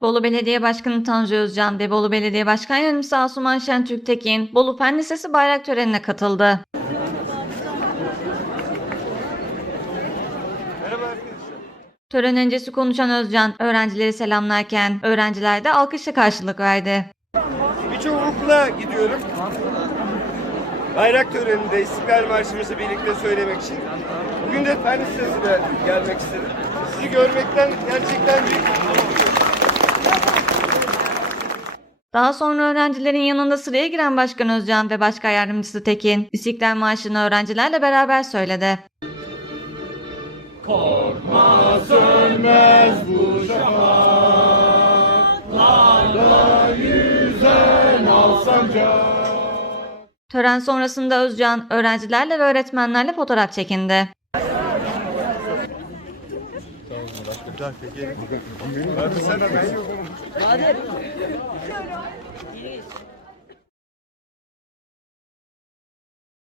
Bolu Belediye Başkanı Tanju Özcan ve Bolu Belediye Başkan Yardımcısı Asuman Şentürk Tekin, Bolu Fen Lisesi bayrak törenine katıldı. Tören öncesi konuşan Özcan, öğrencileri selamlarken öğrenciler de alkışla karşılık verdi. Birçok okula gidiyorum. Bayrak töreninde İstiklal Marşımızı birlikte söylemek için. Bugün de Fen Lisesi'ne gelmek istedim. Sizi görmekten gerçekten büyük. Daha sonra öğrencilerin yanında sıraya giren Başkan Özcan ve Başkan Yardımcısı Tekin, İstiklal Marşı'nı öğrencilerle beraber söyledi. Tören sonrasında Özcan, öğrencilerle ve öğretmenlerle fotoğraf çekindi. Yokum.